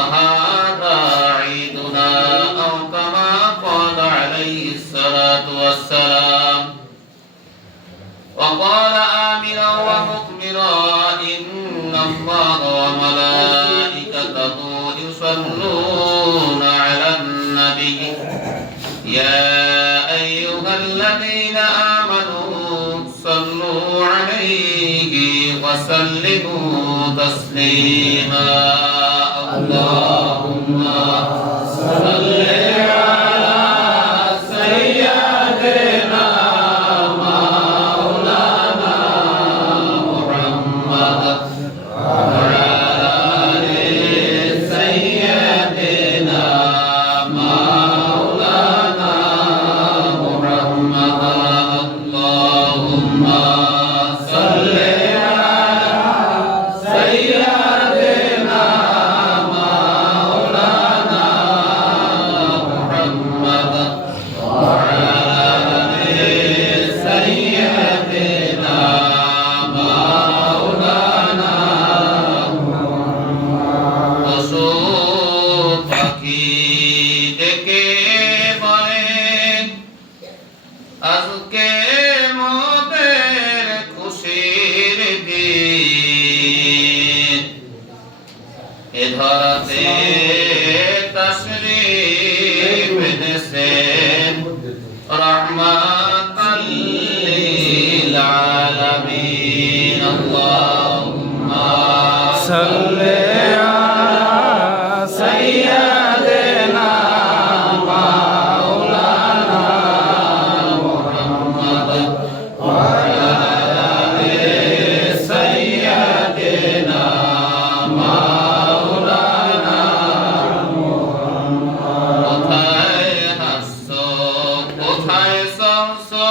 هذا عيدنا أو كما قال عليه الصلاة والسلام وقال آمنا ومؤمنا إن الله وملائكته يصلون على النبي يا أيها الذين آمنوا صلوا عليه وسلموا تسليما اللهم صل على سيدنا مولانا محمد وعلى آل سيدنا مولانا محمد اللهم صل على سيدنا مولانا محمد وعلى آل سيدنا مولانا পশু পাখি ডেকে বলে আজকে মোদের খুশির দিন এ ধরাতে তাশরীফ এনেছেন রাহমাতাল লিল আলামিন আল্লাহুম্মা সাল্লি سيدنا مولانا محمد وعلى آل سيدنا مولانا محمد কোথায় হাসছো কোথায় চলছো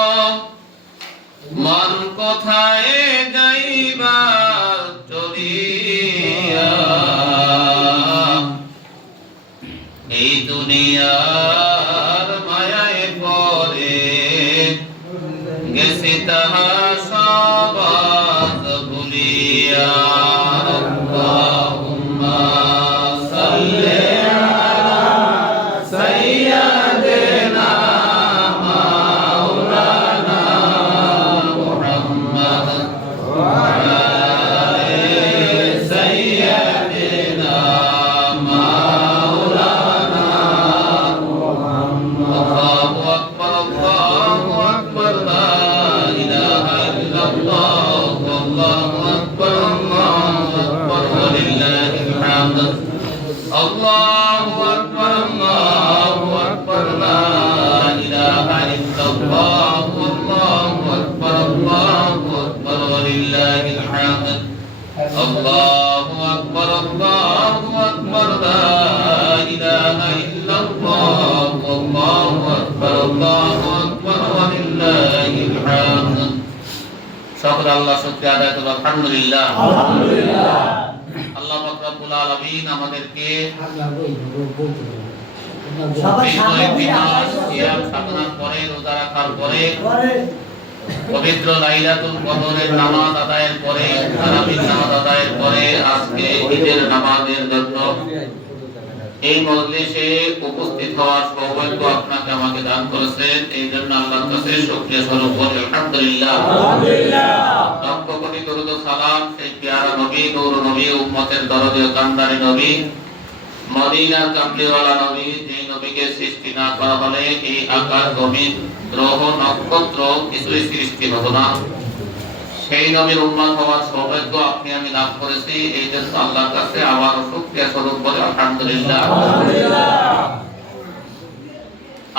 মন কোথায় যাইবা চলিয়া এই দুনিয়ার মায়ায় পড়ে গেছে তাহা সব আজ ভুলিয়া আল্লাহুম্মা সাল্লি আলা সাইয়্যিদিনা মাওলানা মুহাম্মদ ওয়া আলা আলি সাইয়্যিদিনা الله أكبر الله أكبر لا إله إلا الله الله أكبر الله أكبر ولله الحمد الله أكبر الله أكبر لا إله إلا الله الله أكبر الله أكبر ولله الحمد সকল আল্লাহ শুকরিয়া আদায় করব আলহামদুলিল্লাহ আলহামদুলিল্লাহ আল্লাহ পাক রব্বুল আলামিন আমাদেরকে সবাই সাধনা করে রোজা রাখার পরে পবিত্র লাইলাতুল কদরের নামাজ আদায়ের পরে তারাবির নামাজ আদায়ের পরে আজকে ঈদের নামাজের জন্য এই মজলিসে উপস্থিত হওয়ার সৌভাগ্য আপনাকে আমাকে দান করেছেন এই জন্য আল্লাহর কাছে শুকরিয়া স্বরূপ বলি আলহামদুলিল্লাহ আলহামদুলিল্লাহ লক্ষ কোটি দরুদ ও সালাম সেই প্যারা নবী নূর নবী উম্মতের দরদী ও কান্দারি নবী মদিনা কামলিওয়ালা নবী যেই নবীকে সৃষ্টি না করা হলে এই আকাশ জমিন গ্রহ নক্ষত্র কিছুই সৃষ্টি হতো না সেই নবীর উম্মত হওয়ার সৌভাগ্য আপনি আমি লাভ করেছি এই জন্য আল্লাহর কাছে আবার শুকরিয়া স্বরূপ বলে আলহামদুলিল্লাহ আলহামদুলিল্লাহ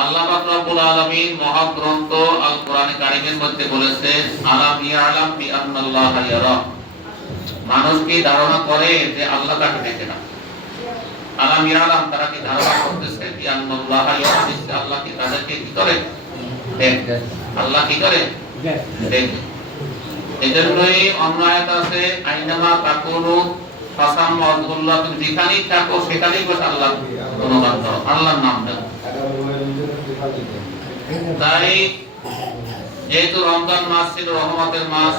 আল্লাহ পাক রব্বুল আলামিন মহাগ্রন্থ আল কোরআন কারীমের মধ্যে বলেছেন আলাম ইয়ালাম বি আন্নাল্লাহ ইয়ারা মানুষ কি ধারণা করে যে আল্লাহ তাকে দেখে না আলাম ইয়ালাম তারা কি ধারণা করতেছে বি আন্নাল্লাহ ইয়ারা আল্লাহ কি তাদেরকে কি করে দেখে আল্লাহ কি করে দেখে এজন্যই অন্য আয়াত আছে আইনামা তাকুনু ফাসাম্মা আল্লাহ তুমি যেখানেই থাকো সেখানেই বসে আল্লাহ গুণগান করো আল্লাহর নাম নাও তাই যেহেতু রমজান মাস ছিল রহমতের মাস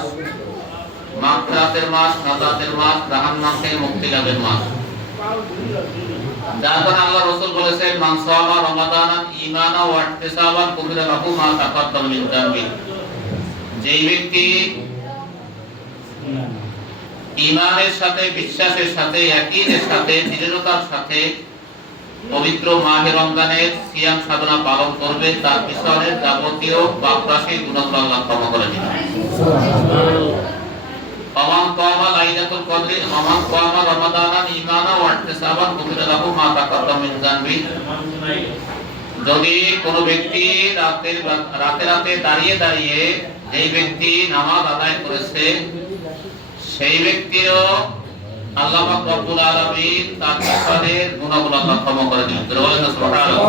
মাগফিরাতের মাস নাজাতের মাস জাহান্নাম থেকে মুক্তি লাভের মাস যার কারণে আল্লাহ রাসূল বলেছেন মান সামা রমাদানান ঈমানান ওয়া ইহতিসাবান কুবিরা লাহু মা তাকাদ্দাম মিন যামবি। যেই ব্যক্তি ঈমানের সাথে, বিশ্বাসের সাথে, ইয়াকিনের সাথে, দৃঢ়তার সাথে পবিত্র মাহে রমজানের সিয়াম সাধনা পালন করবে, তার পিছনের যাবতীয় পাপরাশি গুনাহ আল্লাহ ক্ষমা করে দিবেন। আমান কামা লাইলাতুল কদরি আমান কামা রমাদানান ঈমানান ওয়া ইহতিসাবান কুবিরা লাহু মা তাকাদ্দাম মিন যামবি। যদি কোনো ব্যক্তি রাতে দাঁড়িয়ে দাঁড়িয়ে যেই ব্যক্তি নামাজ আদায় করেছে, সেই ব্যক্তিরও আল্লাহ পাক রব্বুল আলামিন তার পিছনের গুনাহগুলো আল্লাহ ক্ষমা করে দিবেন। সুবহানাল্লাহ।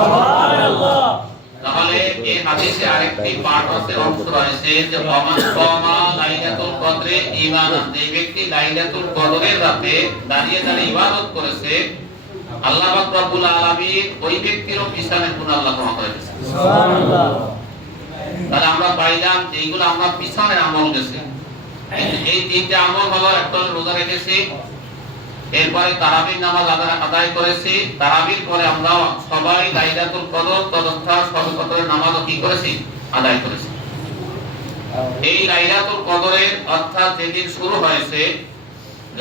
তাহলে এই হাদিসে আরেকটি পাঠ আছে, অংশ রয়েছে যে আমান কামা লাইলাতুল কদরে ঈমানান। যে ব্যক্তি লাইলাতুল কদরের রাতে দাঁড়িয়ে দাঁড়িয়ে ইবাদত করেছে, আল্লাহ পাক রব্বুল আলামিন ওই ব্যক্তিরও পিছনের গুনাহ আল্লাহ ক্ষমা করে দিবেন। সুবহানাল্লাহ। তাহলে আমরা পাইলাম যে এইগুলো আমরা পিছনের আমল গেছে। এই তিনটা আমল হলো, একটা রোজা রেখেছি, এরপরে তারাবির নামাজ আদায় করেছি, তারাবির পরে আমরা সবাই লাইলাতুল কদর তথা শবে কদরের নামাজও কি করেছি, আদায় করেছি। এই লাইলাতুল কদরের অর্থাৎ যেদিন শুরু হয়েছে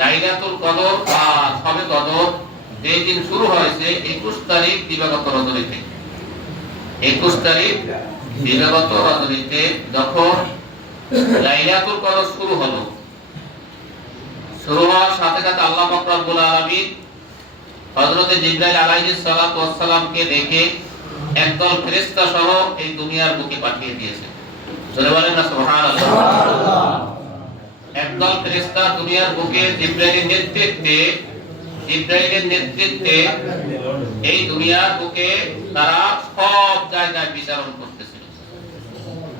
লাইলাতুল কদর বা শবে কদর, যেদিন শুরু হয়েছে 21 তারিখ দিবাগত রজনীতে। 21 তারিখ দিবাগত রজনীতে যখন লাইলাতুল কদর শুরু হলো, শুরু হওয়ার সাথে সাথে আল্লাহ পাক রব্বুল আলামিন হযরত জিবরাইল আলাইহিস সালাতু ওয়াস সালামকে ডেকে একদল ফেরেশতা সহ এই দুনিয়ার বুকে পাঠিয়ে দিয়েছে। জোরে বলেন না সুবহানাল্লাহ। একদল ফেরেশতা দুনিয়ার বুকে জিবরাইলের নেতৃত্বে এই দুনিয়ার বুকে তারা সব জায়গায় বিচারণ করতেছিল।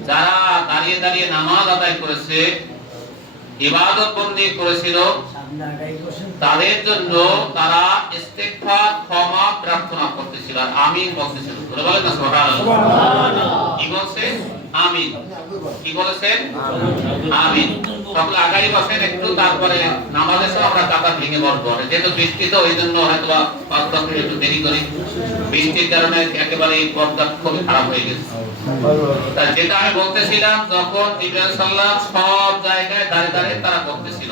যারা দাঁড়িয়ে দাঁড়িয়ে নামাজ আদায় করেছে, ইবাদত বন্দি করেছিল, তাদের জন্য তারা ইস্তিগফার, ক্ষমা প্রার্থনা করতেছিল আর আমিন বলতেছিল। বলে বলেন না সুবহানাল্লাহ। কি বলছে? আমিন। কি বলেছেন? আমিন। সকলে আগাই বসেন একটু, তারপরে নামাজের সময় আমরা কাতার ভেঙে বসবো। যেহেতু বৃষ্টি তো ওই জন্য হয়তো 5-10 মিনিট একটু দেরি করি। বৃষ্টির কারণে একেবারে এই পথটা খুবই খারাপ হয়ে গেছে। তা যেটা আমি বলতেছিলাম, যখন জিবরাইল সাল্লাল্লাহু আলাইহি ওয়াসাল্লাম সব জায়গায় দাঁড়িয়ে দাঁড়িয়ে তারা করতেছিল,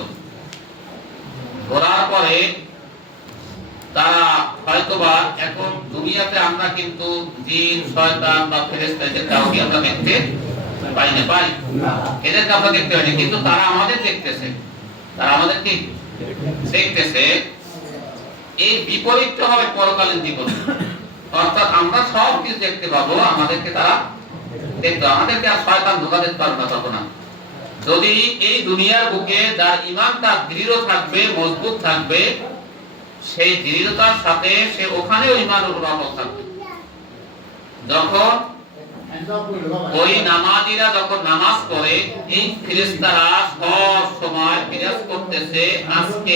করার পরে তারা হয়তোবা এখন দুনিয়াতে আমরা কিন্তু জিন, শয়তান বা ফেরেশতা এদের কাউকে আমরা দেখতে পাই না, এদের কাউকে দেখতে পাই না, কিন্তু তারা আমাদের দেখতেছে। তারা আমাদের কি দেখতেছে? এই বিপরীতটা হবে পরকালীন জীবনে। অর্থাৎ আমরা সব কিছু দেখতে পাবো, আমাদেরকে তারা দেখবে, আমাদেরকে আর শয়তান ধোঁকা দিতে পারবে না। যদি এই দুনিয়ার বুকে যার ঈমানটা দৃঢ় থাকবে, মজবুত থাকবে, সেই দৃঢ়তার সাথে সে ওখানেও ঈমানের উপর অটল থাকবে। যখন ওই নামাজীরা যখন নামাজ পড়ে, এই ফেরেশতারা সব সময় বিরাজ করতেছে। আজকে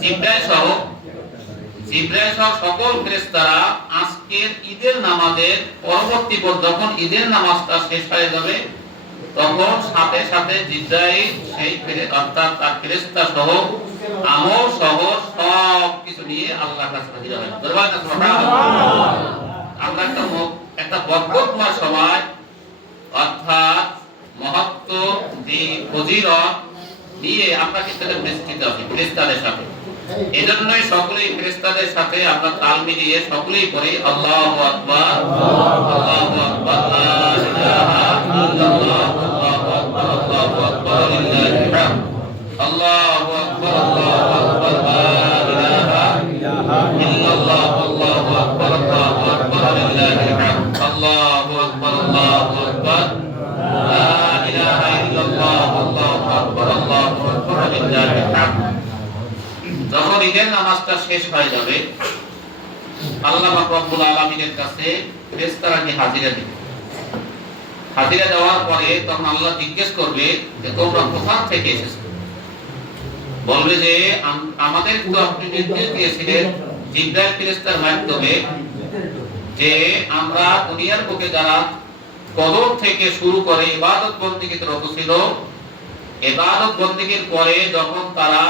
জিবরাইল সহ সকল ফেরেশতারা আজকের ঈদের নামাজের পরবর্তী পর যখন ঈদের নামাজটা শেষ হয়ে যাবে, তখন সাথে সাথে জিবরাইল সেই অর্থাৎ তার ফেরেশতা সহ আমল সহ সব কিছু নিয়ে আল্লাহর কাছে হাজির হয়। দরবার না সুবহানাল্লাহ। আমরা একটা বরকতময় সময়, অর্থাৎ মহত্ব যে ফজিলত নিয়ে আমরা কিন্তু পরিচিত আছি ফেরেশতাদের সাথে। এজন্যই সকলেই ফেরেশতাদের সাথে আমরা তাল মিলিয়ে সকলেই পড়ি আল্লাহু আকবার, আল্লাহু আকবার, লা ইলাহা ইল্লাল্লাহ, আল্লাহু আকবার, আল্লাহু আকবার, লিল্লাহিল হামদ, আল্লাহু আকবার, আল্লাহু আকবার, লা ইলাহা ইল্লাল্লাহ, আল্লাহু আকবার, আল্লাহু আকবার, লিল্লাহিল হামদ, আল্লাহু আকবার, আল্লাহু আকবার, লা ইলাহা ইল্লাল্লাহ, আল্লাহু আকবার, আল্লাহু আকবার, লিল্লাহিল হামদ। যখন ঈদের নামাজটা শেষ হয়ে যাবে, আল্লাহ পাক রব্বুল আলামিনের কাছে ফেরেশতারাকে হাজিরা দিবে। হাজিরা দেওয়ার পরে তখন আল্লাহ জিজ্ঞেস করবে যে তোমরা কোথা থেকে এসেছো? বলবে যে আমাদের তো আপনি নির্দেশ দিয়েছিলেন জিবরাইল ফেরেশতার মাধ্যমে যে আমরা দুনিয়ার বুকে যারা কদর থেকে শুরু করে ইবাদত বন্দেগীতে রত ছিল, ইবাদত বন্দেগীর পরে যখন তারা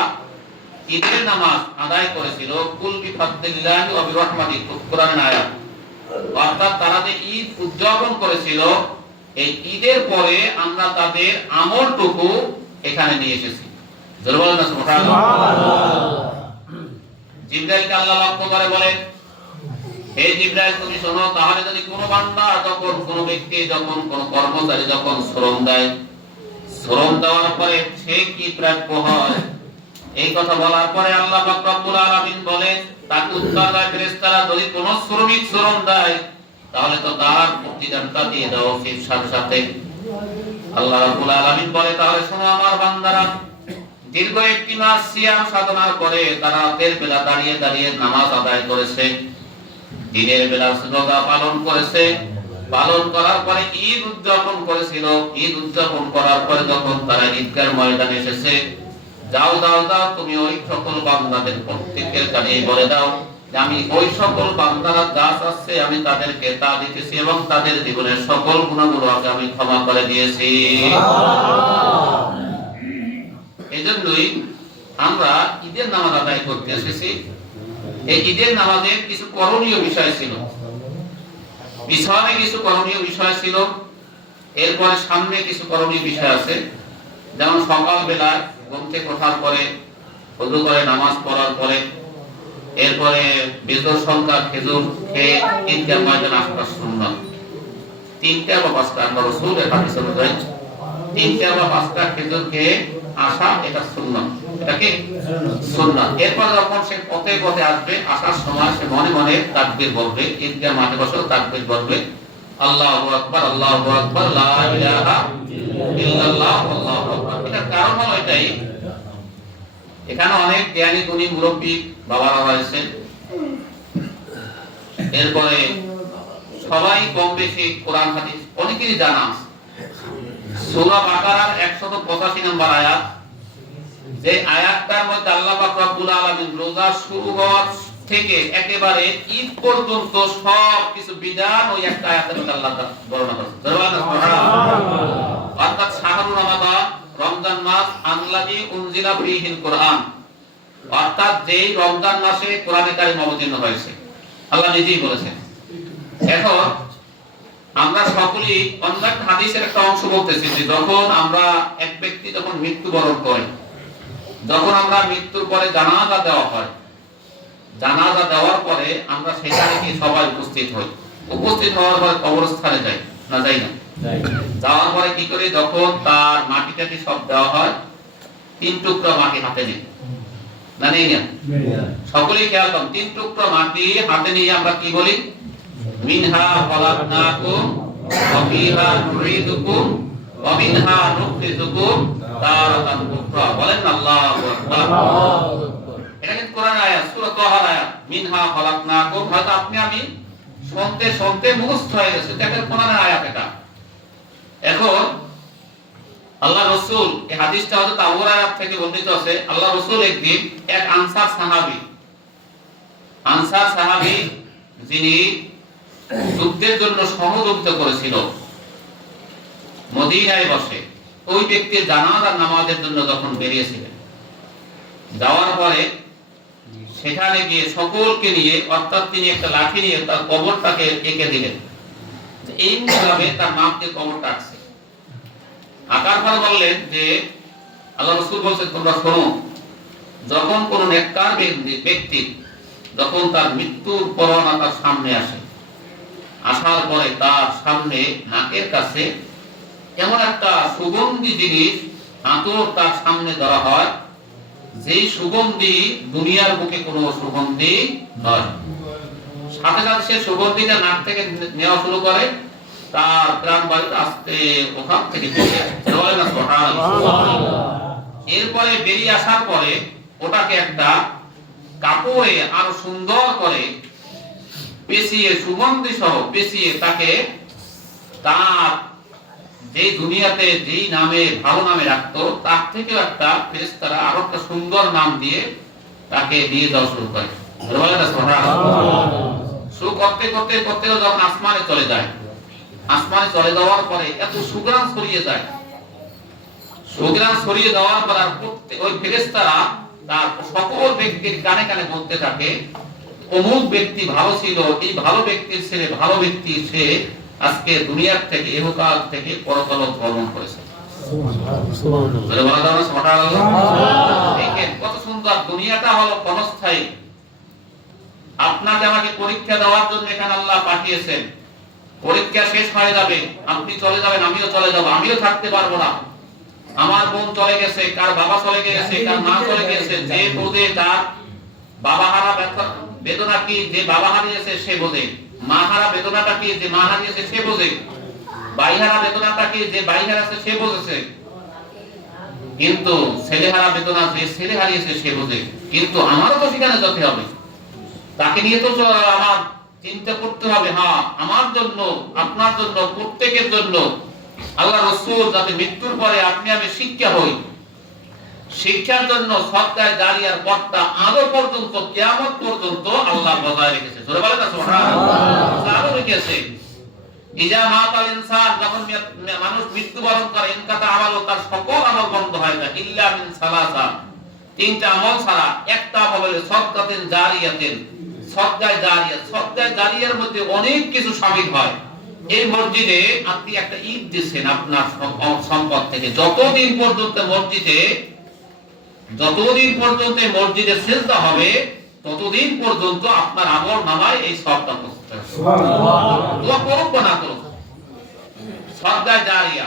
ঈদের নামাজ আদায় করেছিল কুল বিফাদলিল্লাহি ওয়া বিরহমাতিহি, কোরআনের আয়াত। অর্থাৎ তারা যে ঈদ উদযাপন করেছিল, এই ঈদের পরে আমরা তাদের আমলটুকু এখানে নিয়ে এসেছি। জোরে বলেন না সুবহানাল্লাহ। জিবরাইলকে আল্লাহ লক্ষ্য করে বলেন, হে জিবরাইল তুমি শোনো, তাহলে যদি কোনো বান্দা যখন কোনো ব্যক্তি যখন কোনো কর্মচারী যখন শ্রম দেয়, শ্রম দেওয়ার পরে সে কি প্রাপ্য হয়, এই কথা বলার পরে আল্লাহ পাক রব্বুল আলামিন বলেন, তাকে উত্তর দেয় ফেরেশতারা, যদি কোনো শ্রমিক শ্রম দেয় তাহলে তো তার প্রতিদানটা দিয়ে দাও সেই সাথে সাথে। আল্লাহ রাব্বুল আলামিন বলে, তাহলে শোনো আমার বান্দারা, দীর্ঘ একটি মাস সিয়াম সাধনার পরে তারা রাতের বেলা দাঁড়িয়ে দাঁড়িয়ে নামাজ আদায় করেছে, দিনের বেলা রোজা পালন করেছে, পালন করার পরে ঈদ উদযাপন করেছিল। ঈদ উদযাপন করার পরে যখন তারা ঈদগাহ ময়দানে এসেছে, যাও দাও দাও তুমি ওই সকল বান্দাদের প্রত্যেকের কাছে বলে দাও যে আমি ওই সকল বান্দারা যা আছে আমি তাদেরকে তা দিতেছি এবং তাদের জীবনের সকল গুনাহগুলোকে আমি ক্ষমা করে দিয়েছি। এজন্যই আমরা ঈদের নামাজ আদায় করতে এসেছি। এই ঈদের নামাজে কিছু করণীয় বিষয় ছিল, পিছনে কিছু করণীয় বিষয় ছিল, এরপরে সামনে কিছু করণীয় বিষয় আছে। যেমন সকাল বেলায় ঘুম থেকে ওঠার পরে ওযু করে নামাজ পড়ার পরে এরপরে বেজর সংখ্যা খেজুর খেয়ে ঈদগাহ ময়দানে আসা সুন্নাত। 3টা বা 5টা আমরা রাসূলের হাদিস অনুযায়ী 3টা বা 5টা খেজুর খেয়ে আসা এটা সুন্নাত। এটা কি সুন্নাত। এরপর যখন সে পথে পথে আসবে, আসার সময় সে মনে মনে তাকবীর বলবে, ঈদগাহ মাঠে বসে তাকবীর বলবে, আল্লাহু আকবার আল্লাহু আকবার লা ইলাহা ইল্লাল্লাহ আল্লাহু আকবার। এটার কারণ হলো এটাই, এখানে অনেক জ্ঞানী গুণী মুরব্বী বাবারা রয়েছে, এরপরে সবাই কম বেশি কোরআন হাদিস অনেকেরই জানা আছে। সূরা বাকারার 185 নম্বর আয়াত, যে আয়াতটার মধ্যে আল্লাহ পাক রব্বুল আলামিন রোজা শুরু হওয়ার থেকে একেবারে ঈদ পর্যন্ত সব কিছু বিধান ওই একটা আয়াতের মধ্যে আল্লাহ বর্ণনা করেছেন। অর্থাৎ শাহরুর রমাদান, রমজান মাস, আল্লাযী উনজিলা ফীহিল কোরআন, অর্থাৎ যেই রমজান মাসে কোরআনে কারীম অবতীর্ণ হয়েছে, আল্লাহ নিজেই বলেছেন। এখন আমরা সকলেই অন্য হাদিসের একটা অংশ বলতেছি যে যখন আমরা এক ব্যক্তি যখন মৃত্যুবরণ করে, যখন আমরা মৃত্যুর পরে জানাজা দেওয়া হয়, জানাজা দেওয়ার পরে আমরা সেখানে কি সবাই উপস্থিত হই, উপস্থিত হওয়ার পরে কবরস্থানে যাই না, যাই না? যাওয়ার পরে কি করি, যখন তার মাটিটাটি সব দেওয়া হয়, 3 টুকরা মাটি হাতে নিই না, নেই না? সকলেই খেয়াল করুন, 3 টুকরা মাটি হাতে নিয়ে আমরা কি বলি, মিনহা খলাকনাকুম ওয়া ফিহা নুঈদুকুম ওয়া মিনহা নুখরিজুকুম তারাতান উখরা। বলেন আল্লাহু আকবার। এটা কিন্তু কোরআনের আয়াত, সূরা তাহার আয়াত, মিনহা খলাকনাকুম। হয়তো আপনি আমি শুনতে শুনতে মুখস্থ হয়ে গেছে, এটা কোরআনের আয়াত। এটা এখন আল্লাহ রাসূল, এই হাদিসটা হযরত আবু হুরায়রা থেকে বর্ণিত আছে, আল্লাহ রাসূল একদিন এক আনসার সাহাবী যিনি যুদ্ধের জন্য সহযোগিতা করেছিল, মদিনায় বসে ওই ব্যক্তির জানাজার নামাজের জন্য যখন বেরিয়েছিলেন, যাওয়ার পরে সেখানে গিয়ে সকলকে নিয়ে, অর্থাৎ তিনি একটা লাঠি নিয়ে তার কবরটাকে এঁকে দিলেন, এইভাবে তার নাম দিয়ে কবরটা আঁকছে। আঁকার পর বললেন যে আল্লাহ রাসূল বলছেন, তোমরা শোনো, যখন কোন নেককার ব্যক্তি যখন তার মৃত্যুর পরোয়ানা তার সামনে আসে, আসার পরে তার সামনে নাকের কাছে এমন একটা সুগন্ধি জিনিস আতর তার সামনে ধরা হয়, যেই সুগন্ধি দুনিয়ার বুকে কোনো সুগন্ধি নয়। সাথে সাথে সে সুগন্ধিটা নাক থেকে নেওয়া শুরু করে, তার প্রাণবায়ু আস্তে ওখান থেকে বেরিয়ে আসে। এরপরে বেরিয়ে আসার পরে ওটাকে একটা কাপড়ে আরো সুন্দর করে পেঁচিয়ে, সুগন্ধি সহ পেঁচিয়ে, তাকে তার যে দুনিয়াতে যেই নামে ভালো নামে রাখতো তার থেকে একটা ফেরেশতারা আরো একটা সুন্দর নাম দিয়ে তাকে দিয়ে দেওয়া শুরু করে। শুরু করতে করতে করতে যখন আসমানে চলে যায়, আসমানে চলে যাওয়ার পরে এত সুগ্রাণ ছড়িয়ে যায়, সুগ্রাণ ছড়িয়ে যাওয়ার পর আর ওই ফেরেশতারা তার সকল ব্যক্তির কানে কানে বলতে থাকে অমুক ব্যক্তি ভালো ছিল, এই ভালো ব্যক্তির ছেলে ভালো ব্যক্তি, সে আজকে দুনিয়ার থেকে ইহকাল থেকে পরকাল গমন করেছে। দেখেন কত সুন্দর, দুনিয়াটা হলো ক্ষণস্থায়ী। আপনাকে আমাকে পরীক্ষা দেওয়ার জন্য এখানে আল্লাহ পাঠিয়েছেন। পরীক্ষা শেষ হয়ে যাবে, আপনি চলে যাবেন, আমিও চলে যাব, আমিও থাকতে পারবো না। আমার বোন চলে গেছে, কার বাবা চলে গেছে, কার মা চলে গেছে, যে বোঝে তার বাবা হারা বেদনা কি, যে বাবা হারিয়েছে সে বোঝে। মা হারা বেদনাটা কি, যে মা হারিয়েছে সে বোঝে। ভাই হারা বেদনাটা কি, যে ভাই হারাছে সে বোঝেছে। কিন্তু ছেলে হারা বেদনা যে ছেলে হারিয়েছে সে বোঝে। কিন্তু আমারও তো সেখানে যেতে হবে, তাকে নিয়ে তো আমার চিন্তা করতে হবে। হ্যাঁ, আমার জন্য, আপনার জন্য, প্রত্যেকের জন্য আল্লাহ রাসূল যাতে মৃত্যুর পরে আপনি আমি শিক্ষা হই, শিক্ষার জন্য সদকায়ে জারিয়ার পথটা আজও পর্যন্ত কিয়ামত পর্যন্ত আল্লাহ বজায় রেখেছে। জোরে বলেন না সুবহানাল্লাহ। চালু রেখেছে। ইজা মাতাল ইনসান, যখন মানুষ মৃত্যুবরণ করে, ইনকাতা আমালু, তার সকল আমল বন্ধ হয়ে যায়, ইল্লা মিন সালাসা, তিনটা আমল ছাড়া। একটা হবে সদকাতিন জারিয়াতিন, সদকায়ে জারিয়া। সদকায়ে জারিয়ার মধ্যে অনেক কিছু শামিল হয়। এই মসজিদে আপনি একটা ঈদ দিচ্ছেন আপনার সম্পদ থেকে, যতদিন পর্যন্ত মসজিদে সিজদা হবে ততদিন পর্যন্ত আপনার আমল নামায় এই সওয়াবটা পৌঁছতে হবে। সুবহানাল্লাহ। দোয়া করুক না করুক, সদকায়ে জারিয়া,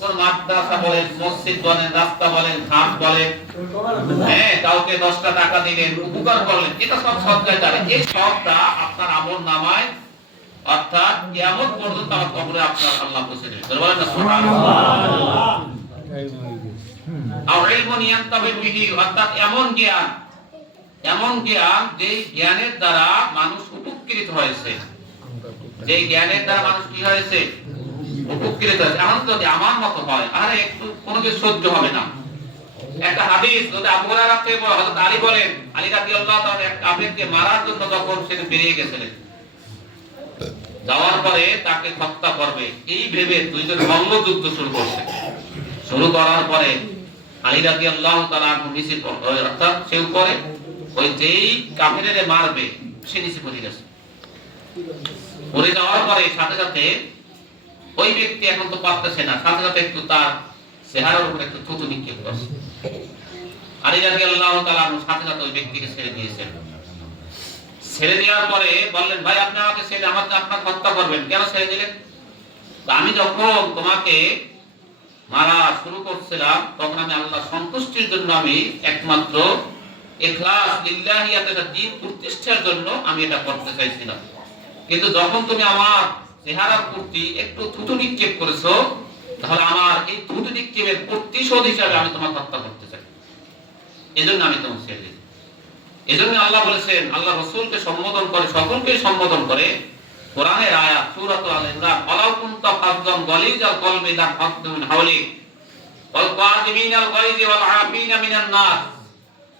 কোন মাদ্রাসা বলেন, মসজিদ বলেন, রাস্তা বলেন, ঘাট বলেন, হ্যাঁ, কাউকে 10টা টাকা দিলেন, উপকার করলেন, এটা সব সদকায়ে জারিয়া। এই সবটা আপনার আমল নামায়, অর্থাৎ কিয়ামত পর্যন্ত আমার কবরে আপনার আল্লাহ পৌঁছে দেবে। বলেন না সুবহানাল্লাহ। আর ইলমুন ইয়ান্তাবিহু বিহি, অর্থাৎ এমন জ্ঞান যে জ্ঞানের দ্বারা মানুষ উপকৃত হয়েছে, যে জ্ঞানের দ্বারা মানুষ কি হয়েছে, উপকৃত হয়েছে। এখন যদি আমার মত হয়, আরে একটু কোনো কিছু সহ্য হবে না। একটা হাদিস যদি আবু হুরায়রা থেকে হযরত আলী বলেন, আলী রাদিয়াল্লাহু তাআলা এক কাফেরকে মারার জন্য যখন সে বেরিয়ে গেছিলেন, যাওয়ার পরে তাকে হত্যা করবে এই ভেবে দুইজন মল্লযুদ্ধ শুরু করার পরে আলী রাদিয়াল্লাহু তাআলা নিচে, অর্থাৎ সে উপরে, ওই যেই কাফেরে মারবে সে নিচে পড়ে গেছে। পড়ে যাওয়ার পরে সাথে সাথে ওই ব্যক্তি এখন তো পারতেছে না, সাথে সাথে একটু তার চেহারার উপরে একটু থুতু নিক্ষেপ করছে। আলী রাদিয়াল্লাহু তাআলা সাথে সাথে ওই ব্যক্তিকে ছেড়ে দিয়েছেন। ছেড়ে দেওয়ার পরে বললেন, ভাই আপনি আমাকে ছেড়ে আপনাকে হত্যা করবেন, কেন ছেড়ে দিলেন? আমি যখন তোমাকে মারা শুরু করছিলাম তখন আমি আল্লাহ সন্তুষ্টির জন্য, আমি একমাত্র ইখলাস লিল্লাহিয়াতে দ্বীন প্রতিষ্ঠার জন্য আমি এটা করতে চাইছিলাম। কিন্তু যখন তুমি আমার চেহারার প্রতি একটু থুতু নিক্ষেপ করেছো, তাহলে আমার এই থুতু নিক্ষেপের প্রতিশোধ হিসাবে আমি তোমাকে হত্যা করতে চাই, এজন্য আমি তোমাকে ছেড়ে দিই। এজন্য আল্লাহ বলেছেন, আল্লাহ রাসূলকে সম্বোধন করে, সকলকে সম্বোধন করে কোরআনের আয়াত সূরাতুল আল ইমরান, ওয়ালাউ কুনতা ফাযযান গালিজাল কলবি লা ফাযযু মিন হাওলিক ওয়াল কাযিমিনাল গায়জি ওয়াল আফিনা মিনান নাস।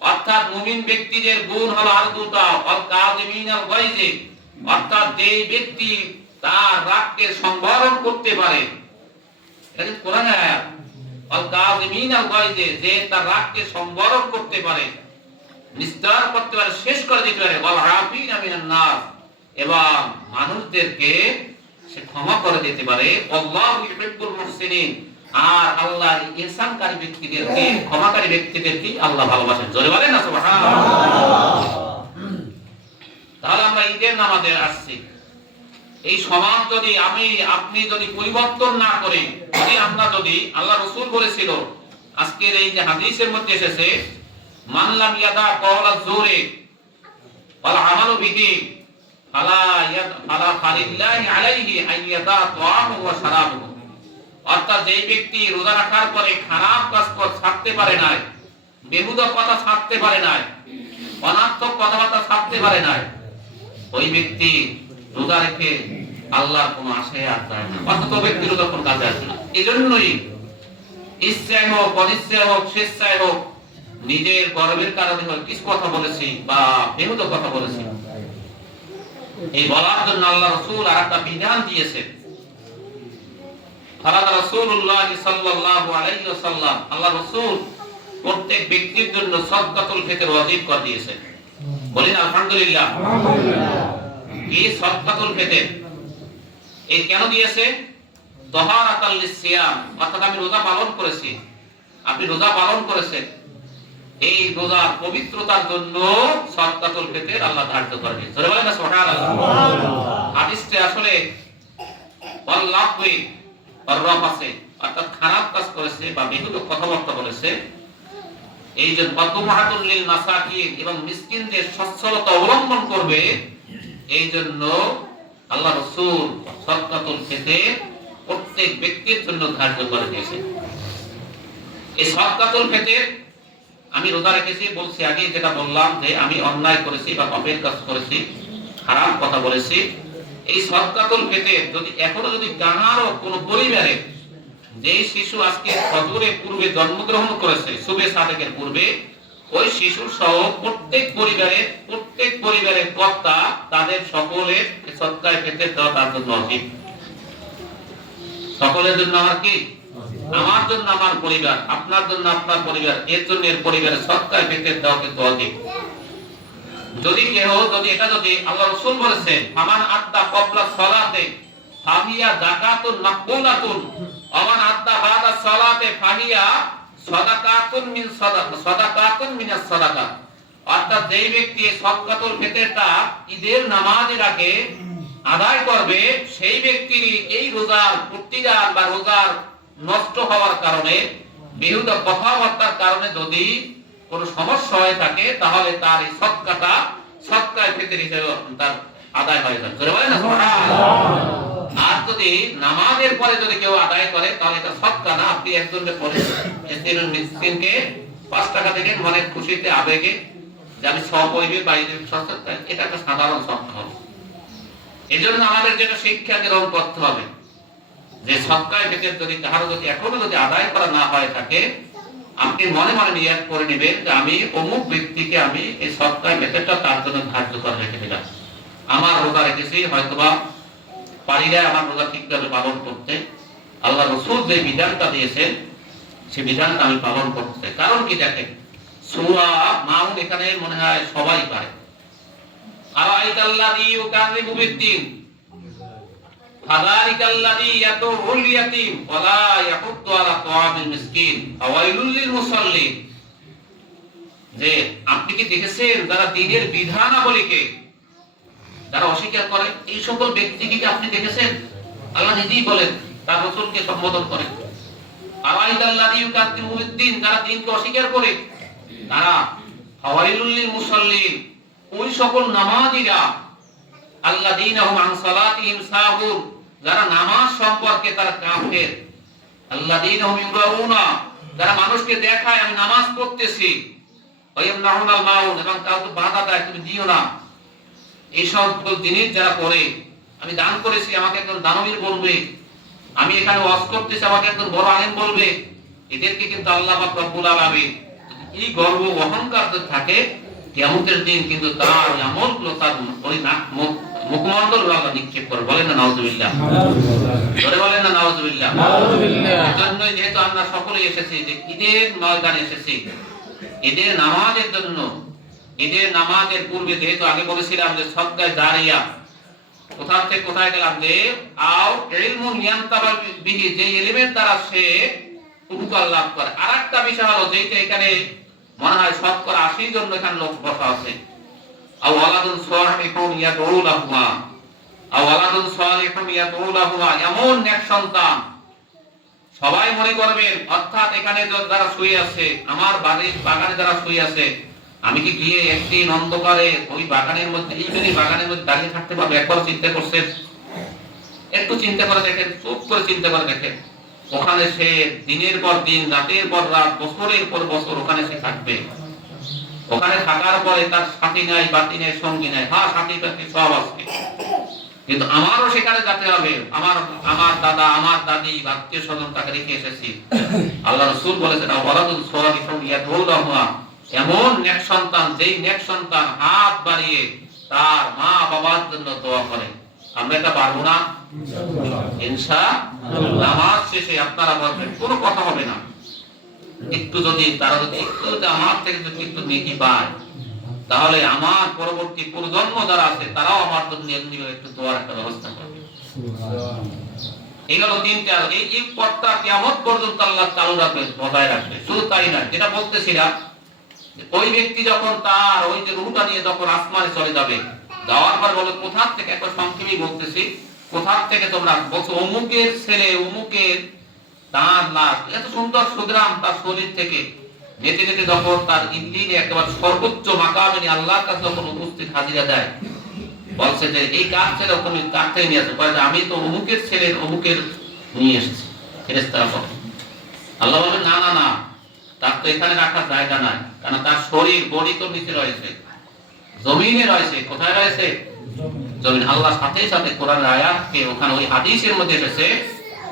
অর্থাৎ মুমিন ব্যক্তিদের গুণ হলো আর দুটো, ওয়াল কাযিমিনাল গায়জি, অর্থাৎ যে ব্যক্তি তার রাগকে সংবরণ করতে পারে, এটা কোরআনের আয়াত। ওয়াল কাযিমিনাল গায়জি, যে তার রাগকে সংবরণ করতে পারে, নিস্তার করতে পারে, শেষ করে দিতে পারে, ওয়াল আফিনা মিনান নাস, এবং মানুষদেরকে সে ক্ষমা করে দিতে পারে। আল্লাহু ইউহিব্বুল মুহসিনিন, আর আল্লাহ ইহসানকারী ব্যক্তিদেরকে, ক্ষমাকারী ব্যক্তিদেরকে আল্লাহ ভালোবাসেন। জোরে বলেন না সুবহানাল্লাহ। তাহলে আমরা ঈদের নামাজে আসছি, এই সমাজ যদি আপনি যদি পরিবর্তন না করি, যদি আল্লাহ রাসূল বলেছিল, আজকের এই যে হাদিসের মধ্যে এসেছে, মান লাম ইয়াদা কওলা যুরি ওয়াল আমালু বিহি ফালা ফালিল্লাহি আলাইহি আইয়াদা তাআমু ওয়া শারাবুহু। অর্থাৎ যে ব্যক্তি রোজা রাখার পরে খারাপ কাজ ছাড়তে পারে না, বেহুদা কথা ছাড়তে পারে না, অনার্থক কথাবার্তা ছাড়তে পারে না, ওই ব্যক্তি রোজা রেখে আল্লাহর কোনো আশায় আর যায় না, অর্থাৎ ওই ব্যক্তি রোজা কোন কাজে আসে না। এজন্যই ইচ্ছায় হোক, অনিচ্ছায় হোক, স্বেচ্ছায় হোক, নিজের গর্বের কারণে হোক কিছু কথা বলেছি বা বেহুদা কথা বলেছি, এই বলার জন্য আল্লাহ রাসূল আরেকটা বিধান দিয়েছেন। ফারাদা রাসূলুল্লাহ সাল্লাল্লাহু আলাইহি ওয়াসাল্লাম, আল্লাহ রাসূল প্রত্যেক ব্যক্তির জন্য সাদকাতুল ফিতর ওয়াজিব করে দিয়েছে। বলেন আলহামদুলিল্লাহ। কি সাদকাতুল ফিতর এই কেন দিয়েছে? তাহারাতাল লিসিয়াম, অর্থাৎ আমি রোজা পালন করেছি, আপনি রোজা পালন করেছেন, এই রোজার পবিত্রতার জন্য সাদকাতুল ফিতর আল্লাহ ধার্য করে দিয়েছে। জোরে বলেন না সুবহানাল্লাহ। হাদিসটা আসলে ওয়াল্লাহি ওয়াররাফাসে, অর্থাৎ খারাপ কাজ করেছে বা বেহুদা কথাবার্তা বলেছে, এই যে বাতুমাহাতুল লিল মাসাকিন এবং মিসকিনদের সচ্ছলতা অবলম্বন করবে, এই জন্য আল্লাহ রাসূল সাদকাতুল ফিতর প্রত্যেক ব্যক্তির জন্য ধার্য করে দিয়েছে। এই সাদকাতুল ফিতর আমি রোজা রেখেছি, বলছি আগে যেটা বললাম যে আমি অন্যায় করেছি বা পাপের কাজ করেছি, খারাপ কথা বলেছি, এই সাদকাতুল ফিতর যদি এখনো যদি কাহারও কোনো পরিবারে, যে শিশু আজকে ফজরের পূর্বে জন্মগ্রহণ করেছে, সুবে সাদেকের পূর্বে, ওই শিশুর সহ প্রত্যেক পরিবারের কর্তা তাদের সকলের সদকায়ে ফিতর দেওয়া তার জন্য ওয়াজিব। সকলের জন্য আমার কি? আমার জন্য আমার পরিবার, আপনার জন্য আপনার পরিবার, এর জন্য এর পরিবারের সদকায়ে ফিতর দেওয়া কিন্তু ওয়াজিব। যদি আল্লাহ রাসূল বলেছেন ফামান আদ্দা ক্বাবলা সালাতে ফাহিয়া যাকাতুন মাকবুলাতুন ওয়া আদ্দা বাদা সালাতে ফাহিয়া সাদাকাতুন মিনাস সাদাকাত, অর্থাৎ যেই ব্যক্তি সাদকাতুল ফিতরটা ঈদের নামাজের আগে আদায় করবে, সেই ব্যক্তির এই রোজার প্রতিদান বা রোজার নষ্ট হওয়ার কারণে, বেহুদা কথাবার্তার কারণে যদি কোনো সমস্যা হয়ে থাকে, তাহলে তার এই সদকায়ে ফিতর হিসেবে তার আদায় হয়ে যাবে। জোরে বলেন না সুবহানাল্লাহ। আর যদি নামাজের পরে যদি কেউ আদায় করে, তাহলে এটা সদকা না, আপনি একজনের পরে মিসকিনকে 5 টাকা থেকে মনের খুশিতে আবেগে যে আমি সব হইবে বাইরে সদকা, এটা একটা সাধারণ সদকা হবে। এজন্য আমাদের যেটা শিক্ষা গ্রহণ করতে হবে যে সদকায়ে ফিতর যদি কারো যদি এখনো যদি আদায় করা না হয় থাকে, আপনি মনে মনে নিয়ত করে নেবেন যে আমি অমুক ব্যক্তিকে আমি এই সদকায়ে ফিতরটা তার জন্য ধার্য করে রেখে দিলাম। আমার রোজা রেখেছি, হয়তোবা পারি না আমার রোজা ঠিকভাবে পালন করতে, আল্লাহ রাসূল যে বিধানটা দিয়েছেন সেই বিধানটা আমি পালন করতে। কারণ কি দেখেন, সূরা মাউন এখানে মনে হয় সবাই পারে। আরাইতাল্লাযী ইউকাযিবু বিদ্দীন ফাযালিকাল্লাযী ইয়াতুল ইয়াতীম ওয়া লা ইয়াহুদ্দু আলা তাআমিল মিসকিন ফাওয়াইলুল লিল মুসাল্লিন। যে আপনি কি দেখেছেন যারা দ্বীনের বিধানাবলীকে যারা অস্বীকার করে, এই সকল ব্যক্তিকে কি আপনি দেখেছেন? আল্লাহ নিজেই বলেন, তার রাসূলকে সম্বোধন করেন, আরাইতাল্লাযী ইউকাযিবু বিদ্দীন, যারা দ্বীনকে অস্বীকার করে, তারা ফাওয়াইলুল লিল মুসাল্লিন, ওই সকল নামাজীরা, আল্লাযীনা হুম আন সালাতিহিম সাহুন, যারা নামাজ সম্পর্কে তারা কাফের, আল্লাযীনা হুম ইউরাউনা, যারা মানুষকে দেখায় আমি নামাজ পড়তেছি, ওয়া ইয়ামনাউনাল মাউন, এবং কাউকে বাধা দেয় তুমি দিও না, এই সকল জিনিস যারা করে, আমি দান করেছি আমাকে একজন দানবীর বলবে, আমি এখানে ওয়াজ করতেছি আমাকে একজন বড় আলেম বলবে, এদেরকে কিন্তু আল্লাহ পাক রব্বুল আলামিন এই গর্ব অহংকার যদি থাকে, কিয়ামতের দিন কিন্তু তার আমলগুলো তার মুখমণ্ডল আল্লাহ নিক্ষেপ করে। বলেন না নাউযুবিল্লাহ, ধরে বলেন না নাউযুবিল্লাহ। এজন্যই যেহেতু আমরা সকলেই এসেছি যে ঈদের ময়দানে এসেছি, ঈদের নামাজের জন্য, ঈদের নামাজের পূর্বে যেহেতু আগে বলেছিলাম যে সদকায়ে জারিয়া, কোথা থেকে কোথায় গেলাম যে আও ইলমুন ইয়ানতাবা বিহি, যে ইলমের দ্বারা সে উপকার লাভ করে। আরেকটা বিষয় হলো যেটা এখানে মনে হয় 80 জন এখানে লোক বসা আছে, আও ওয়ালাদুন সালিহুন ইয়াদউ লাহুমা, আও ওয়ালাদুন সালিহুন ইয়াদউ লাহুমা, এমন নেক সন্তান সবাই মনে করবেন, অর্থাৎ এখানে যারা শুয়ে আছে, আমার বাড়ির বাগানে যারা শুয়ে আছে, আমি কি গিয়ে একদিন অন্ধকারে ওই বাগানের মধ্যে, এই বাগানের মধ্যে দাঁড়িয়ে থাকতে পারবো? একবার চিন্তা করছেন? একটু চিন্তা করে দেখেন, চুপ করে চিন্তা করে দেখেন, ওখানে সে দিনের পর দিন, রাতের পর রাত, বছরের পর বছর ওখানে সে থাকবে। ওখানে থাকার পরে তার সাথী নাই, বাতি নাই, সঙ্গী নাই, হ্যাঁ সাথী বাতি সব আছে, কিন্তু আমারও সেখানে যেতে হবে। আমার দাদা, আমার দাদি, আত্মীয় স্বজন তাকে রেখে এসেছি। আল্লাহ রাসূল বলেছেন ওয়ালাদুন সালিহুন ইয়াদউ লাহুমা, এমন নেক সন্তান, যেই নেক সন্তান হাত বাড়িয়ে তার মা বাবার জন্য দোয়া করে। আমরা এটা পারবো না ইনশাআল্লাহ। নামাজ শেষে আপনারা বলবেন, কোনো কথা হবে না, একটু যদি তারা যদি একটু যদি আমার থেকে যদি একটু নেকি পায়, তাহলে আমার পরবর্তী প্রজন্ম যারা আছে তারাও আমার জন্য এমনি একটু দোয়ার একটা ব্যবস্থা করবে। এগুলো তিনটা, এই পথটা কিয়ামত পর্যন্ত আল্লাহ চালু রাখবে, বজায় রাখবে। শুধু তাই না, যেটা বলতেছিলাম, ওই ব্যক্তি যখন তার ওই যে রুহটা নিয়ে যখন আসমানে চলে যাবে, যাওয়ার পর বলে কোথা থেকে, একটা সংক্ষেপেই বলতেছি, কোথা থেকে তোমরা বলছো, অমুকের ছেলে অমুকের তার লাশ এত সুন্দর সুগ্রাম তার শরীর থেকে যেতে যেতে যখন তার ইল্লিনে একেবারে সর্বোচ্চ মাকামে আল্লাহর কাছে যখন উপস্থিত হাজিরা দেয়, বলছে যে এই কার ছেলে তুমি কার থেকে নিয়ে আসো, আমি তো অমুকের ছেলের অমুকের নিয়ে এসেছি। ফেরেশতারা বলে, আল্লাহ বলেন না না না, তার তো এখানে রাখার জায়গা নাই, কারণ তার শরীর বডি তো নিচে রয়েছে, জমিনে রয়েছে। কোথায় রয়েছে? জমিন। আল্লাহ সাথে সাথে কোরআনের আয়াতকে ওখানে ওই হাদিসের মধ্যে এসেছে,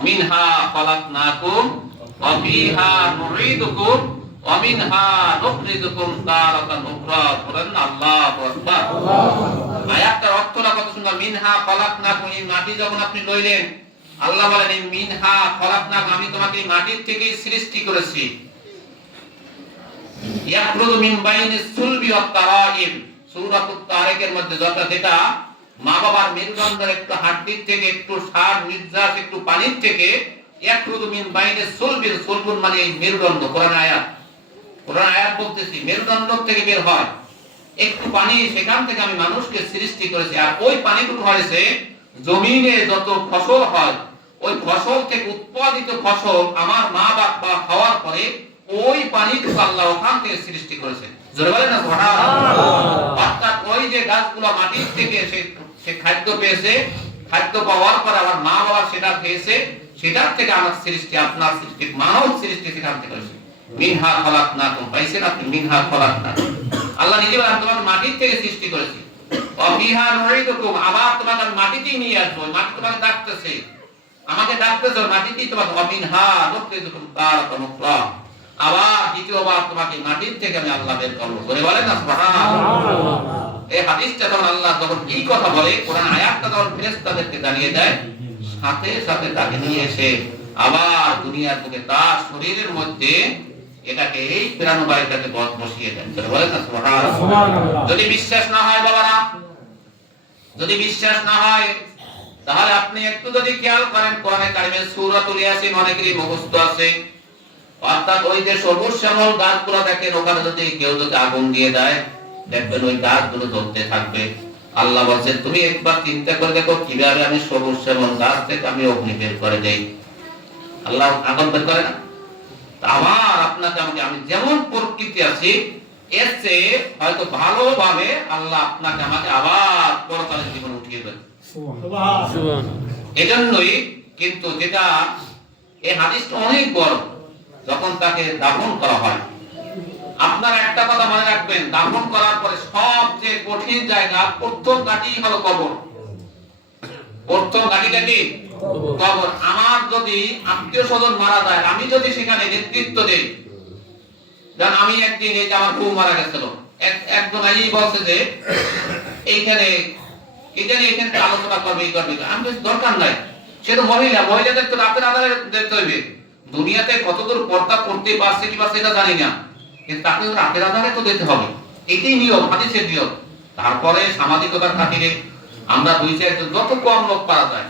মিনহা খলাকনাকুম ওয়া ফিহা নুঈদুকুম ওয়া মিনহা নুখরিজুকুম তারাতান উখরা। বলেন আল্লাহু আকবার। আয়াতটার অর্থটা কত সুন্দর। মিনহা খলাকনাকুম, এই মাটি যখন আপনি লইলেন, আল্লাহ বলেন এই মিনহা খলাকনাকুম, আমি তোমাকে এই মাটির থেকেই সৃষ্টি করেছি। ইয়াখরুজু মিন বাইনিস সুলবি ওয়াত তারাইব, সূরাতুত তারিকের মধ্যে যেটা মা বাবার মেরুদণ্ডের একটু হাড়টির থেকে, একটু সার নির্যাস, একটু পানির থেকে, ইয়াখরুজু মিন বাইনিস সুলবি, সুলবুন মানে এই মেরুদণ্ড। কোরআন আয়াত বলতেছি মেরুদণ্ড থেকে বের হয় একটু পানি, সেখান থেকে আমি মানুষকে সৃষ্টি করেছি। আর ওই পানিটুকু হয়েছে জমিনে যত ফসল হয়, ওই ফসল থেকে উৎপাদিত ফসল আমার মা বাবা খাওয়ার পরে ওই পানিটুকু আল্লাহ ওখান থেকে সৃষ্টি করেছে। জোরে বলেন না সুবহানাল্লাহ। অর্থাৎ ওই যে গাছগুলো মাটির থেকে সে খাদ্য পেয়েছে, খাদ্য পাওয়ার পর আমার মা বাবা সেটা খেয়েছে, সেটার থেকে আমার সৃষ্টি, আপনার সৃষ্টি, মানব সৃষ্টি সেখান থেকে হয়েছে। মিনহা খলাকনাকুম, পাইছেন আপনি? মিনহা খলাকনাকুম, আল্লাহ নিজে বলেন তোমাকে মাটির থেকে সৃষ্টি করেছি। ওয়া ফিহা নুঈদুকুম, আবার তোমাকে মাটিতেই নিয়ে আসবো। মাটি তোমাকে ডাকতেছে, আমাকে ডাকতেছে, মাটিতেই তোমাকে, ওয়া মিনহা নুখরিজুকুম তারাতান উখরা, আবার দ্বিতীয়বার তোমাকে মাটির থেকে আমি আল্লাহ বের করব। করে বলেন না সুবহানাল্লাহ। এই হাদিসটা যখন আল্লাহ যখন এই কথা বলে, কোরআন আয়াতটা যখন ফেরেশতাদেরকে জানিয়ে দেয়, সাথে সাথে তাকে নিয়ে এসে আবার দুনিয়ার বুকে তার শরীরের মধ্যে এটাকে এই প্রাণবায়ুটাকে বসিয়ে দেন। বলেন না সুবহানাল্লাহ। যদি বিশ্বাস না হয় বাবারা, যদি বিশ্বাস না হয়, তাহলে আপনি একটু যদি খেয়াল করেন, কোরআনে কারিমে সূরাতুল ইয়াসিন অনেকেরই মুখস্থ আছে। অর্থাৎ ওই যে সবুজ শ্যামল গাছগুলো দেখেন, ওখানে যদি কেউ যদি আগুন দিয়ে দেয়, দেখবেন ওই গাছগুলো জ্বলতে থাকবে। আল্লাহ বলছেন তুমি একবার চিন্তা করে দেখো কিভাবে আমি সবুজ শ্যামল গাছ থেকে আমি অগ্নি বের করে দেই। আল্লাহ আগুন বের করে না? আবার আপনাকে আমাকে, আমি যেমন প্রকৃতি আছি এর চেয়ে হয়তো ভালোভাবে আল্লাহ আপনাকে আমাকে আবার পরকালের জীবনে উঠিয়ে দেবে। সুবহানাল্লাহ। এজন্যই কিন্তু যেটা এই হাদিসটা অনেক বড়, যখন তাকে দাফন করা হয়, আপনারা একটা কথা মনে রাখবেন, দাফন করার পরে সবচেয়ে কঠিন জায়গা প্রথম ঘাটি হলো কবর। প্রথম ঘাটিটা কি? কবর। আমার যদি আত্মীয় স্বজন মারা যায়, আমি যদি সেখানে নেতৃত্ব দেই, যেমন আমি একদিন, এই যে আমার বউ মারা গেছিল, একজন এই বলছে যে এইখানে এখানে আলোচনা করবে, এই করবে, আমি বলছি দরকার নাই, সে তো মহিলাদের তো রাতের আধারে দেখতে হইবে। দুনিয়াতে কতদূর পর্দা করতে পারছে কিংবা সেটা জানি না, কিন্তু তাকে রাতের আধারে তো দিতে হবে, এটাই নিয়ম, হাদিসের নিয়ম। তারপরে সামাজিকতার খাতিরে আমরা দুই চারজন যত কম লোক পারা যায়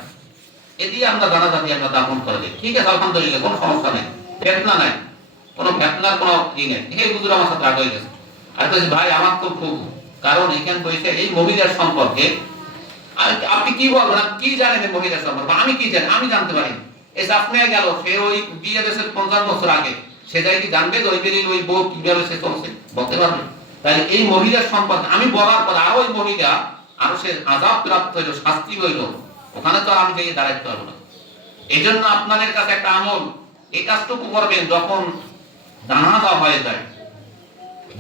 এটি আমরা জানাজা দিয়ে আমরা দাফন করে দিই। ঠিক আছে, আলহামদুলিল্লাহ, কোনো সমস্যা নেই, ফেতনা নাই, কোনো ফেতনার কোনো ই নেই। এই হুজুর আমার সাথে রাগ হয়ে গেছে, আর বলছি ভাই আমার তো খুব, কারণ এখানে বসে এই মহিলার সম্পর্কে আপনি কি বলবেন, কি জানেন মহিলার সম্পর্কে? আমি কি জানি? আমি জানতে পারি। এই আপনি গেল, সে ওই বিয়ে দেশের 50 বছর আগে, সে যাই কি জানবে যে ওই বেরিয়ে ওই বউ কিভাবে সে চলছে? বলতে পারবে? তাহলে এই মহিলার সম্পর্কে আমি বলার পর আরো ওই মহিলা আরো সে আযাব প্রাপ্ত হইল, শাস্তি হইল, ওখানে তো আমি যাই দাঁড়াইতে পারবো না। এই জন্য আপনাদের কাছে একটা আমল, এই কাজটুকু করবেন, যখন জানাজা হয়ে যায়,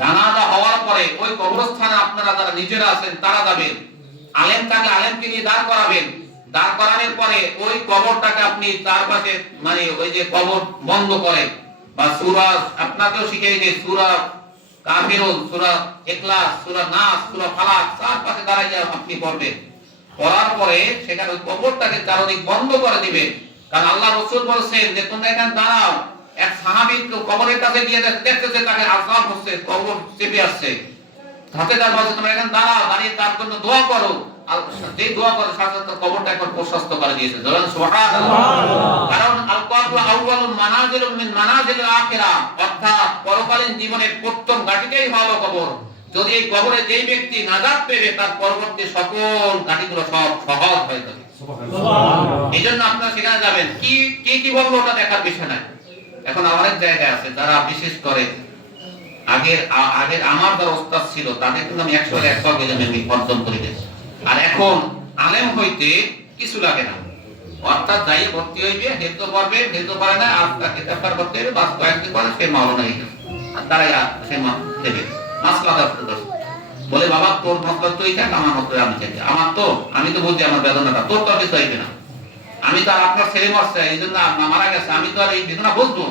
জানাজা হওয়ার পরে ওই কবরস্থানে আপনারা যারা নিজেরা আছেন তারা যাবেন, আলেম থাকলে আলেমকে নিয়ে দাঁড় করাবেন, দাঁড় করানোর পরে ওই কবরটাকে আপনি তার পাশে, মানে ওই যে কবর বন্ধ করেন, বা সূরা আপনাকেও শিখিয়ে যে সূরা কাফিরুন, সূরা ইখলাস, সূরা নাস, সূরা ফালাক তার পাশে দাঁড়াইয়া আপনি পড়বেন। পড়ার পরে সেখানে ওই কবরটাকে চারদিক বন্ধ করে দিবেন, কারণ আল্লাহ রাসূল বলেছেন যে তোমরা এখানে দাঁড়াও, এক সাহাবী কবরের কাছে গিয়ে দেখতেছে তাকে আযাব হচ্ছে, কবর চেপে আসছে। হাতে তার বলছে তোমরা এখানে দাঁড়াও, দাঁড়িয়ে তার জন্য দোয়া করো। যে দোয়া করে সাথে সাথে কবরটা একবার প্রশস্ত করে দিয়েছে। বলেন সুবহানাল্লাহ। কারণ আল কবর আউয়ালুল মানাজিলুম মিন মানাজিলিল আখিরাহ, অর্থাৎ পরকালীন জীবনের প্রথম ঘাঁটিটাই হলো কবর। যদি এই কবরে যেই ব্যক্তি নাজাত পেবে তার পরবর্তী সকল ঘাঁটিগুলো সব সহজ হয়ে যাবে। সুবহানাল্লাহ। এইজন্য আপনারা সেখানে যাবেন, কি বলবো ওটা দেখার বিষয় না। এখন অনেক জায়গায় আছে যারা বিশেষ করে আগের আমার যারা ওস্তাদ ছিল তাদের কিন্তু আমি 100 গেলে অর্জন করি। আর এখন আলেম হইতে কিছু লাগে না, অর্থাৎ যাই ভর্তি হইবে হেতু পড়বে, হেতু পড়ে না আর কিতাবটার ভর্তি হইবে, বাস কয়েকদিন পরে সে মাওলানা হয়ে গেছে। আর তারাই সে দেবে মাসলা দরকার বলে বাবা তোর মতলব তুই থাক, আমার মতলব আমি চাই। আমি তো বুঝছি আমার বেদনাটা, তোর তো কিছু হইবে না। আমি তো আর আপনার ছেলে মরছে এই জন্য মারা গেছে, আমি তো আর এই বেদনা বুঝবো।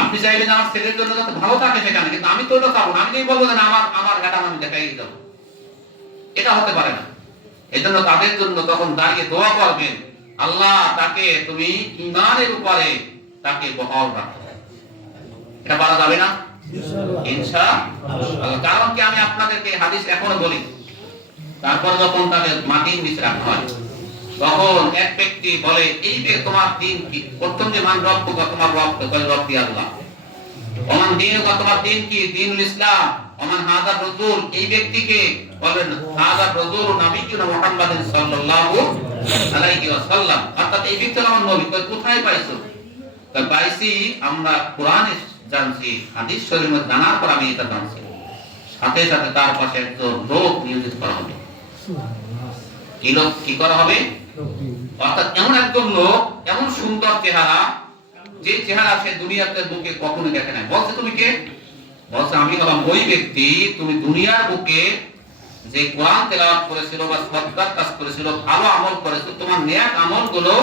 আপনি চাইবেন আমার ছেলের জন্য যাতে ভালো থাকে সেখানে, কিন্তু আমি তো ওটা চাবো না। আমি যদি বলবো যে আমার ঘাটা আমি দেখাই যাবো, এটা হতে পারে না। এই জন্য তাদের জন্য তখন দাঁড়িয়ে দোয়া করবেন, আল্লাহ তাকে তুমি ঈমানের উপরে তাকে বহাল রাখো। এটা বলা যাবে না ইনশাআল্লাহ। কারণ কি আমি আপনাদেরকে হাদিস এখনো বলি, তারপর যখন তাকে মাটির নিচে রাখা হয় তখন এক ব্যক্তি বলে এই যে তোমার দিন কি? প্রথম যে মান রব তোমার রব আল্লাহ। ওমান দিন তোমার দিন কি? দিনুল ইসলাম। ওমান হাযা রাসূল, এই ব্যক্তিকে বলেন হাযা রাসূল নবিয়ুনা মুহাম্মাদিন সাল্লাল্লাহু আলাইহি ওয়াসাল্লাম, অর্থাৎ এই ব্যক্তি আমার নবী। তো কোথায় পাইছো? তো পাইছি আমরা কোরআনে জানছি, হাদিস শরীফের মধ্যে জানার পর আমি এটা জানছি। সাথে সাথে তার পাশে একজন লোক নিয়োজিত করা হবে। কি করা হবে? অর্থাৎ এমন একজন লোক, এমন সুন্দর চেহারা, যে চেহারা সে দুনিয়াতে বুকে কখনো দেখে নাই। বলছে তুমি কে? বলছে আমি হলাম ওই ব্যক্তি তুমি দুনিয়ার বুকে যে কোরআন তেলাওয়াত করেছিল বা সদকার কাজ করেছিল, ভালো আমল করেছিল, তোমার নেক আমলগুলো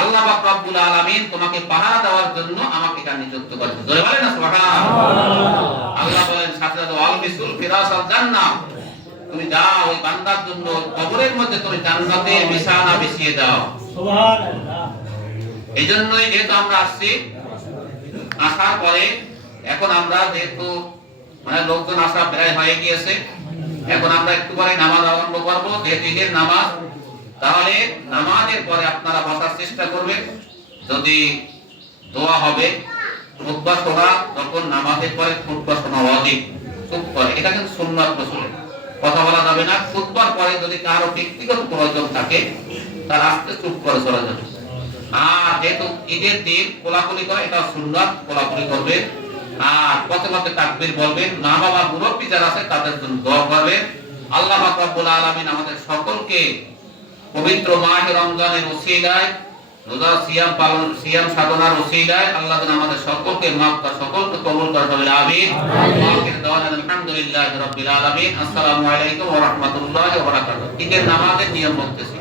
আল্লাহ পাক রব্বুল আলামিন তোমাকে পাহারা দেওয়ার জন্য আমাকে এখানে নিযুক্ত করেছে। জোরে বলেন না সুবহানাল্লাহ। আল্লাহ বলেন সাথে সাথে আল বিসুল ফিরাসাল জান্নাহ, তুমি যাও ওই বান্দার জন্য কবরের মধ্যে তুমি জান্নাতে বিছানা বিছিয়ে দাও। সুবহানাল্লাহ। এইজন্যই যেহেতু আমরা আসছি, আসার পরে এখন আমরা যেহেতু লোকজন আসা প্রায় হয়ে গিয়েছে, এখন আমরা একটু পরে নামাজ আরম্ভ করব, যেহেতু ঈদের নামাজ। তাহলে নামাজের পরে আপনারা বসার চেষ্টা করবেন। যদি দোয়া হবে, খুতবা শোনা, যখন নামাজের পরে খুতবা শোনা ওয়াজিব, চুপ করে, এটা কিন্তু সুন্নাত রাসূলের, কথা বলা যাবে না। খুতবার পরে যদি কারো ব্যক্তিগত প্রয়োজন থাকে তার আস্তে চুপ করে চলে যাবে। আর যেহেতু ঈদের দিন কোলাকুলি করে, এটা সুন্নাত, কোলাকুলি করবে। আর পথে পথে তাকবীর বলবেন। মা বাবা মুরব্বী যারা আছে তাদের জন্য দোয়া করবেন। আল্লাহ পাক রব্বুল আলামিন আমাদের সকলকে পবিত্র মাহে রমজানের ওসিলায়, রোজা সিয়াম পালন, সিয়াম সাধনার ওসিলায় আল্লাহ যেন আমাদের সকলকে মাফ করে, সকলকে কবুল করে। আমিন। আলহামদুলিল্লাহি রাব্বিল আলামিন। আসসালামু আলাইকুম ওয়া রাহমাতুল্লাহি ওয়া বারাকাতুহু। ঈদের নামাজের নিয়ম বলতেছি।